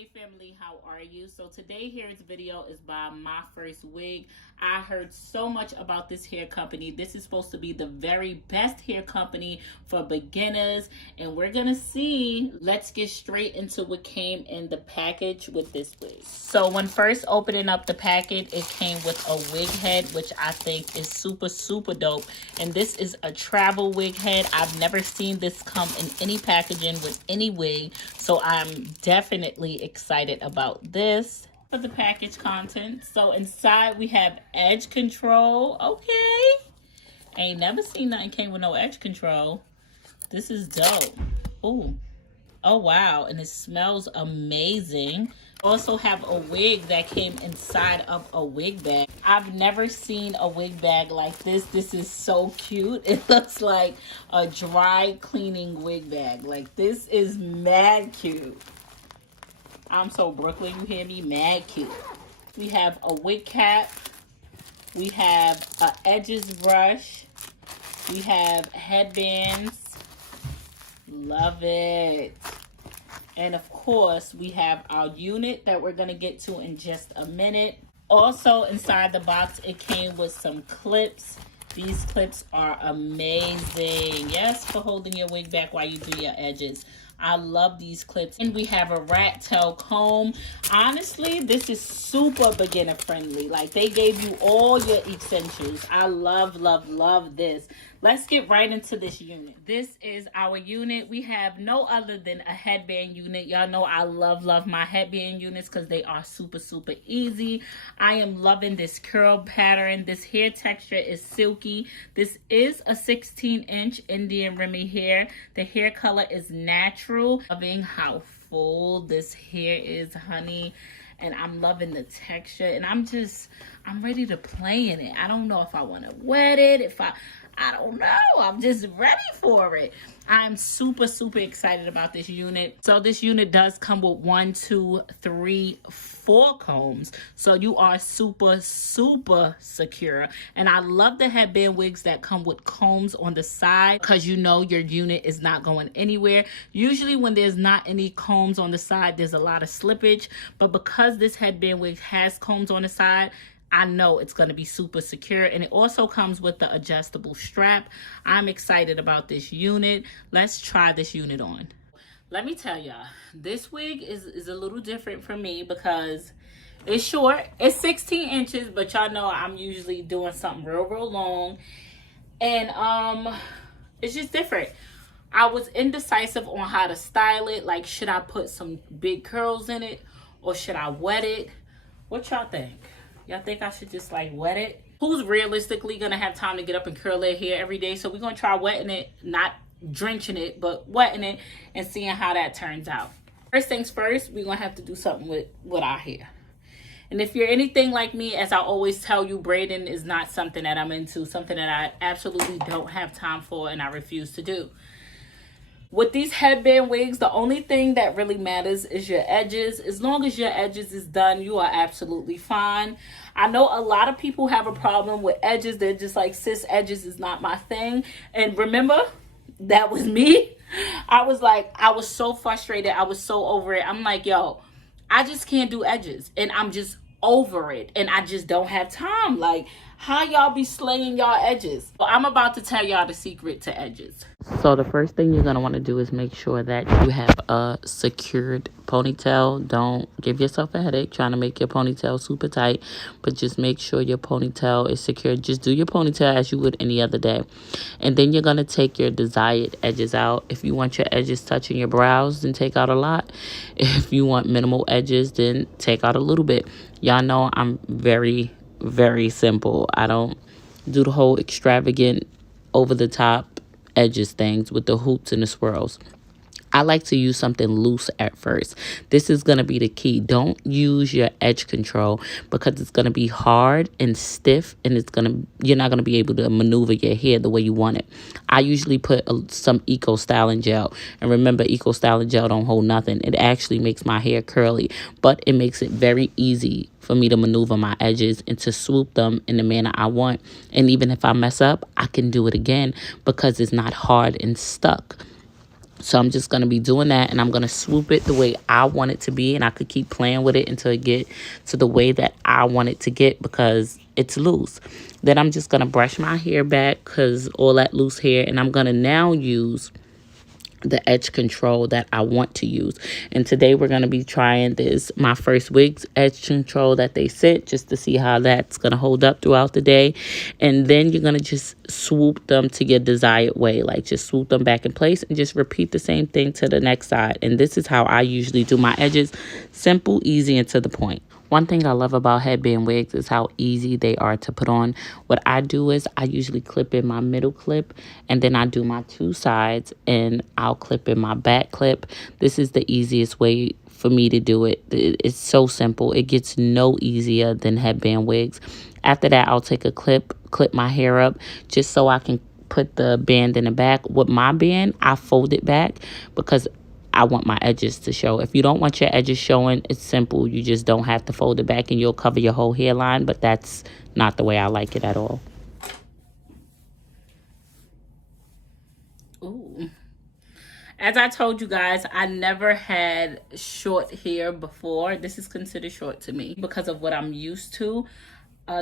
Hey family, how are you? So today here's video is by MyFirstWig. I heard so much about this hair company. This is supposed to be the very best hair company for beginners, and we're gonna see. Let's get straight into what came in the package with this wig. So when first opening up the packet, it came with a wig head, which I think is super dope. And this is a travel wig head. I've never seen this come in any packaging with any wig, so I'm definitely excited about this. For the package content, so inside we have edge control. Okay, ain't never seen nothing came with no edge control. This is dope. Oh wow, and it smells amazing. Also have a wig that came inside of a wig bag. I've never seen a wig bag like this. This is so cute. It looks like a dry cleaning wig bag. Like, this is mad cute. I'm so Brooklyn, you hear me? Mad cute. We have a wig cap. We have a edges brush. We have headbands. Love it. And of course, we have our unit that we're gonna get to in just a minute. Also inside the box, it came with some clips. These clips are amazing. Yes, for holding your wig back while you do your edges. I love these clips. And we have a rat tail comb. Honestly, this is super beginner friendly. Like, they gave you all your essentials. I love this. Let's get right into this unit. This is our unit. We have no other than a headband unit. Y'all know I love my headband units because they are super easy. I am loving this curl pattern. This hair texture is silky. This is a 16-inch Indian Remy hair. The hair color is natural. Loving how full this hair is, honey. And I'm loving the texture. And I'm ready to play in it. I don't know if I want to wet it, I don't know. I'm just ready for it. I'm super excited about this unit. So this unit does come with 1, 2, 3, 4 combs. So you are super secure. And I love the headband wigs that come with combs on the side, because you know your unit is not going anywhere. Usually when there's not any combs on the side, there's a lot of slippage. But because this headband wig has combs on the side, I know it's going to be super secure. And it also comes with the adjustable strap. I'm excited about this unit. Let's try this unit on. Let me tell y'all, this wig is a little different for me because it's short. It's 16 inches, but y'all know I'm usually doing something real long. And it's just different. I was indecisive on how to style it. Like, should I put some big curls in it or should I wet it? What y'all think? Y'all think I should just like wet it? Who's realistically gonna have time to get up and curl their hair every day? So we're gonna try wetting it, not drenching it, but wetting it and seeing how that turns out. First things first, we're gonna have to do something with our hair. And if you're anything like me, as I always tell you, braiding is not something that I'm into, something that I absolutely don't have time for and I refuse to do. With these headband wigs, the only thing that really matters is your edges. As long as your edges is done, you are absolutely fine. I know a lot of people have a problem with edges. They're just like, sis, edges is not my thing. And remember, that was me. I was so frustrated. I was so over it. I'm like, yo, I just can't do edges. And I'm just over it. And I just don't have time. Like, how y'all be slaying y'all edges? Well, I'm about to tell y'all the secret to edges. So the first thing you're going to want to do is make sure that you have a secured ponytail. Don't give yourself a headache trying to make your ponytail super tight, but just make sure your ponytail is secured. Just do your ponytail as you would any other day. And then you're going to take your desired edges out. If you want your edges touching your brows, then take out a lot. If you want minimal edges, then take out a little bit. Y'all know I'm very simple. I don't do the whole extravagant, over the top edges things with the hoops and the swirls. I like to use something loose at first. This is going to be the key. Don't use your edge control because it's going to be hard and stiff, and you're not going to be able to maneuver your hair the way you want it. I usually put some Eco Styling Gel. And remember, Eco Styling Gel don't hold nothing. It actually makes my hair curly, but it makes it very easy for me to maneuver my edges and to swoop them in the manner I want. And even if I mess up, I can do it again because it's not hard and stuck. So I'm just going to be doing that, and I'm going to swoop it the way I want it to be, and I could keep playing with it until it get to the way that I want it to get because it's loose. Then I'm just going to brush my hair back because all that loose hair, and I'm going to now use the edge control that I want to use. And today we're going to be trying this MyFirstWig's edge control that they sent, just to see how that's going to hold up throughout the day. And then you're going to just swoop them to your desired way, like just swoop them back in place and just repeat the same thing to the next side. And this is how I usually do my edges: simple, easy, and to the point. One thing I love about headband wigs is how easy they are to put on. What I do is I usually clip in my middle clip, and then I do my two sides, and I'll clip in my back clip. This is the easiest way for me to do it. It's so simple. It gets no easier than headband wigs. After that, I'll take a clip my hair up just so I can put the band in the back. With my band, I fold it back because I want my edges to show. If you don't want your edges showing, it's simple. You just don't have to fold it back and you'll cover your whole hairline, but that's not the way I like it at all. Ooh. As I told you guys, I never had short hair before. This is considered short to me because of what I'm used to.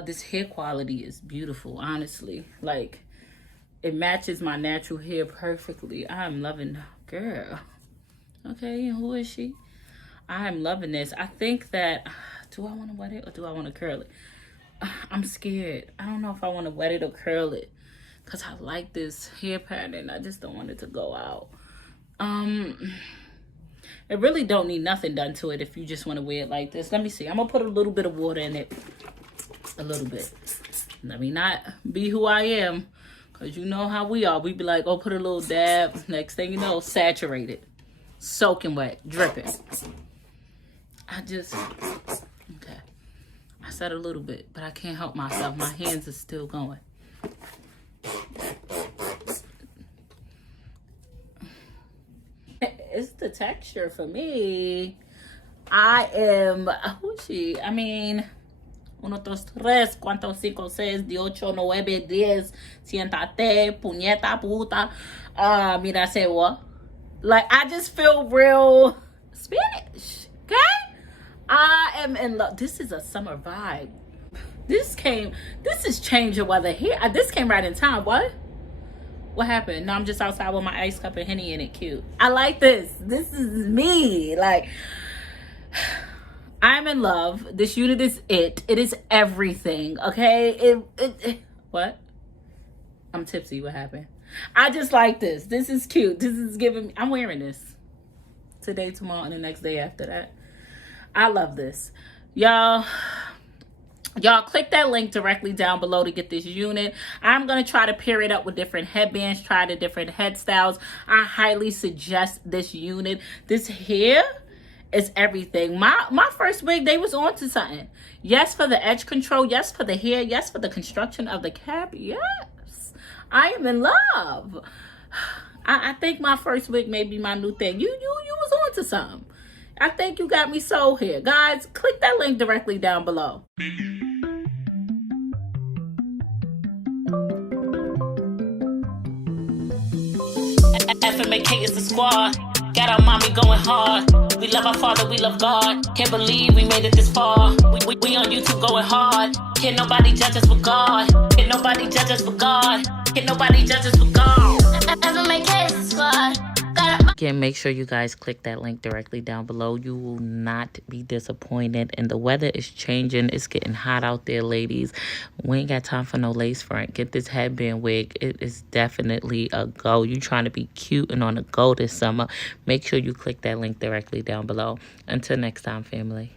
This hair quality is beautiful, honestly. Like, it matches my natural hair perfectly. I'm loving it. Girl. Okay, and who is she? I'm loving this. I think that, do I want to wet it or do I want to curl it? I'm scared. I don't know if I want to wet it or curl it because I like this hair pattern. I just don't want it to go out. It really don't need nothing done to it if you just want to wear it like this. Let me see. I'm going to put a little bit of water in it. A little bit. Let me not be who I am, because you know how we are. We be like, oh, put a little dab. Next thing you know, saturated. Soaking wet, dripping. Okay. I said a little bit, but I can't help myself. My hands are still going. It's the texture for me. I am, who's she? I mean, 1, 2, 3, 4, 5, 6, 8, 9, 10, siéntate, puñeta, puta. Mira, say what? Like, I just feel real Spanish, okay? I am in love. This is a summer vibe. This is change the weather here. This came right in time. What happened? No, I'm just outside with my ice cup and Henny in it. Cute. I like this. This is me. Like, I'm in love. This unit is it. It is everything, okay? What? I'm tipsy. What happened? I just like this. This is cute. This is giving me, I'm wearing this today, tomorrow, and the next day after that. I love this. Y'all click that link directly down below to get this unit. I'm going to try to pair it up with different headbands, try the different head styles. I highly suggest this unit. This hair is everything. My first wig, they was on to something. Yes, for the edge control. Yes, for the hair. Yes, for the construction of the cap. Yes. I am in love. I think my first wig may be my new thing. You was on to something. I think you got me sold here. Guys, click that link directly down below. FMAK is the squad. Got our mommy going hard. We love our father, we love God. Can't believe we made it this far. We on YouTube going hard. Can't nobody judge us with God. Can't nobody judge us with God. Can't nobody judge us with God. FMAK is the squad. Again, make sure you guys click that link directly down below. You will not be disappointed. And the weather is changing. It's getting hot out there, ladies. We ain't got time for no lace front. Get this headband wig. It is definitely a go. You trying to be cute and on a go this summer. Make sure you click that link directly down below. Until next time, family.